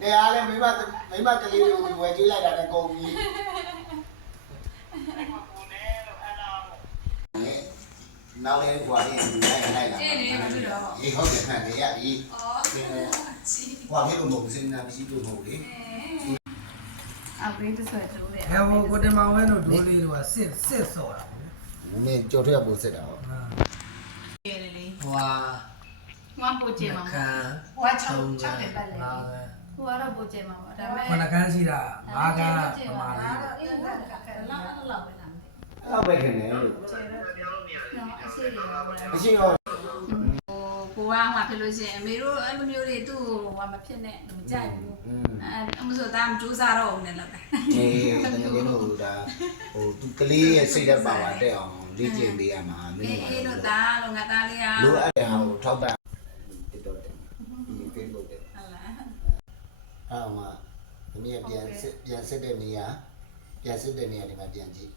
နေရာလဲမိမကလေးကိုဝယ်ကြည့်လိုက်တာနဲ့ကုန်ပြီနောက်လေးကွာလေးလိုက်လာရေဟုတ်တယ်ခံရပြီဟောခဲ့လို့မဟုတ်ဘူးစင်နာမရှိလို့မဟုတ်လေ အော်ဘေးတဆွဲတိုးတယ် ဟဲ့ဟိုကိုတင်မောင်ဝဲတို့ဒိုးလေးတို့ကစစ်ဆော်တာပေါ့ မင်းကြော်ထွက်ပို့စစ်တာဟော လေလေ ဟွာ ငါပို့ချင်မှာ ခံ ဟိုက6တယ်ပတ်လေဟိုကတော့ပို့ချင်မှာပေါ့ဒါပေမဲ့ ခဏခန်းရှိတာ5ခန်းပမာလေး အေးလောက်လောက်ပဲလား အဲ့လောက်ပဲခင်တယ်လို့ ကျေတော့နော်အရှိတွေပါ အရှိရော ကိုကမှဖြစ်လို့ရှိရင်အမေတို့အဲ့လိုမျိုးတွေသူ့ဟိုမဖြစ်နဲ့မကြိုက်ဘူးအမဆိုသားမကြိုးစားတော့ဘူးနဲ့လောက်ပဲ အေးတကယ်လို့ဒါဟိုသူကလေးရဲ့စိတ်သက်ပါပါတက်အောင်လေ့ကျင့်ပေးရမှာမင်း အေးတို့သားလို့ငါသားလေးက လိုအပ်တဲ့ဟာကိုထောက်ပံ့တက်တော့တယ်ဒီ Facebook တဲ့ ဟုတ်လား အဲ့မှာမင်းပြန်စစ်တဲ့နေရာဒီမှာပြန်ကြည့်